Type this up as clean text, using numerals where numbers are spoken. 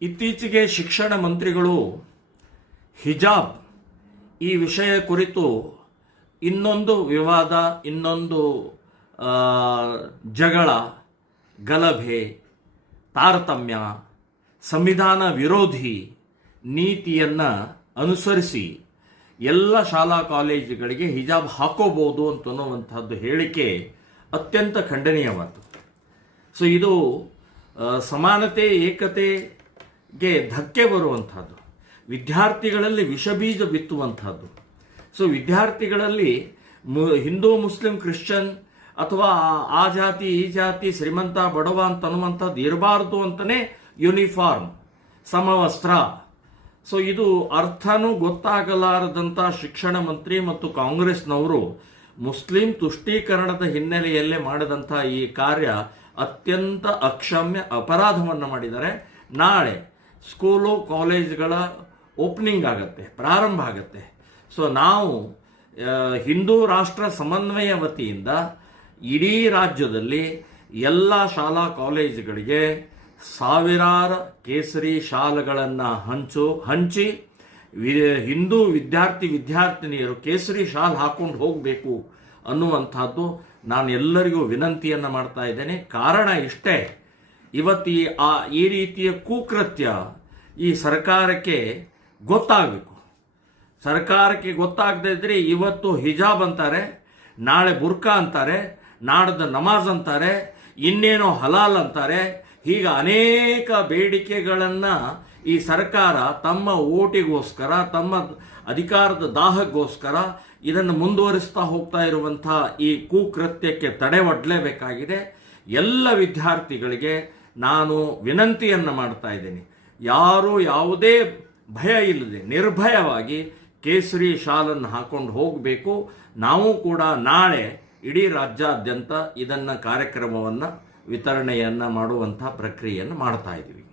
ಇತ್ತೀಚೆಗೆ ಶಿಕ್ಷಣ ಮಂತ್ರಿಗಳು ಹಿಜಾಬ್ ಈ ವಿಷಯ ಕುರಿತು ಇನ್ನೊಂದು ವಿವಾದ, ಇನ್ನೊಂದು ಜಗಳ, ಗಲಭೆ, ತಾರತಮ್ಯ, ಸಂವಿಧಾನ ವಿರೋಧಿ ನೀತಿಯನ್ನು ಅನುಸರಿಸಿ ಎಲ್ಲ ಶಾಲಾ ಕಾಲೇಜುಗಳಿಗೆ ಹಿಜಾಬ್ ಹಾಕೋಬಹುದು ಅಂತನ್ನುವಂಥದ್ದು ಹೇಳಿಕೆ ಅತ್ಯಂತ ಖಂಡನೀಯವಾದ್ದು. ಸೊ ಇದು ಸಮಾನತೆ, ಏಕತೆಗೆ ಧಕ್ಕೆ ಬರುವಂಥದ್ದು, ವಿದ್ಯಾರ್ಥಿಗಳಲ್ಲಿ ವಿಷಬೀಜ ಬಿತ್ತುವಂಥದ್ದು. ಸೊ ವಿದ್ಯಾರ್ಥಿಗಳಲ್ಲಿ ಹಿಂದೂ, ಮುಸ್ಲಿಂ, ಕ್ರಿಶ್ಚಿಯನ್ ಅಥವಾ ಆ ಜಾತಿ ಈ ಜಾತಿ, ಶ್ರೀಮಂತ ಬಡವ ಅಂತ ಅನ್ನುವಂಥದ್ದು ಇರಬಾರ್ದು ಅಂತಲೇ ಯೂನಿಫಾರ್ಮ್, ಸಮವಸ್ತ್ರ. ಸೊ ಇದು ಅರ್ಥನೂ ಗೊತ್ತಾಗಲಾರದಂಥ ಶಿಕ್ಷಣ ಮಂತ್ರಿ ಮತ್ತು ಕಾಂಗ್ರೆಸ್ನವರು ಮುಸ್ಲಿಂ ತುಷ್ಟೀಕರಣದ ಹಿನ್ನೆಲೆಯಲ್ಲೇ ಮಾಡಿದಂಥ ಈ ಕಾರ್ಯ ಅತ್ಯಂತ ಅಕ್ಷಮ್ಯ ಅಪರಾಧವನ್ನು ಮಾಡಿದ್ದಾರೆ. ನಾಳೆ ಸ್ಕೂಲು ಕಾಲೇಜ್ಗಳ ಓಪನಿಂಗ್ ಆಗುತ್ತೆ, ಪ್ರಾರಂಭ ಆಗುತ್ತೆ. ಸೊ ನಾವು ಹಿಂದೂ ರಾಷ್ಟ್ರ ಸಮನ್ವಯ ವತಿಯಿಂದ ಇಡೀ ರಾಜ್ಯದಲ್ಲಿ ಎಲ್ಲ ಶಾಲಾ ಕಾಲೇಜುಗಳಿಗೆ ಸಾವಿರಾರು ಕೇಸರಿ ಶಾಲ್ಗಳನ್ನು ಹಂಚಿ ಹಿಂದೂ ವಿದ್ಯಾರ್ಥಿನಿಯರು ಕೇಸರಿ ಶಾಲ್ ಹಾಕೊಂಡು ಹೋಗಬೇಕು ಅನ್ನುವಂಥದ್ದು ನಾನು ಎಲ್ಲರಿಗೂ ವಿನಂತಿಯನ್ನು ಮಾಡ್ತಾ ಇದ್ದೇನೆ. ಕಾರಣ ಇಷ್ಟೇ, ಇವತ್ತು ಈ ರೀತಿಯ ಕುಕೃತ್ಯ ಈ ಸರ್ಕಾರಕ್ಕೆ ಗೊತ್ತಾಗಬೇಕು. ಸರ್ಕಾರಕ್ಕೆ ಗೊತ್ತಾಗದೇ ಇದ್ರೆ ಇವತ್ತು ಹಿಜಾಬ್ ಅಂತಾರೆ, ನಾಳೆ ಬುರ್ಕಾ ಅಂತಾರೆ, ನಾಡ್ದು ನಮಾಜ್ ಅಂತಾರೆ, ಇನ್ನೇನೋ ಹಲಾಲ್ ಅಂತಾರೆ. ಹೀಗೆ ಅನೇಕ ಬೇಡಿಕೆಗಳನ್ನು ಈ ಸರ್ಕಾರ ತಮ್ಮ ಓಟಿಗೋಸ್ಕರ, ತಮ್ಮ ಅಧಿಕಾರದ ದಾಹಕ್ಕೋಸ್ಕರ ಇದನ್ನು ಮುಂದುವರಿಸ್ತಾ ಹೋಗ್ತಾ ಇರುವಂಥ ಈ ಕುಕೃತ್ಯಕ್ಕೆ ತಡೆ ಒಡ್ಡಲೇಬೇಕಾಗಿದೆ. ಎಲ್ಲ ವಿದ್ಯಾರ್ಥಿಗಳಿಗೆ ನಾನು ವಿನಂತಿಯನ್ನು ಮಾಡ್ತಾ ಇದ್ದೇನೆ, ಯಾರು ಯಾವುದೇ ಭಯ ಇಲ್ಲದೆ ನಿರ್ಭಯವಾಗಿ ಕೇಸರಿ ಶಾಲನ್ನು ಹಾಕೊಂಡು ಹೋಗಬೇಕು. ನಾವು ಕೂಡ ನಾಳೆ ಇಡೀ ರಾಜ್ಯಾದ್ಯಂತ ಇದನ್ನು ಕಾರ್ಯಕ್ರಮವನ್ನು ವಿತರಣೆಯನ್ನು ಮಾಡುವಂಥ ಪ್ರಕ್ರಿಯೆಯನ್ನು ಮಾಡ್ತಾ ಇದ್ದೀವಿ.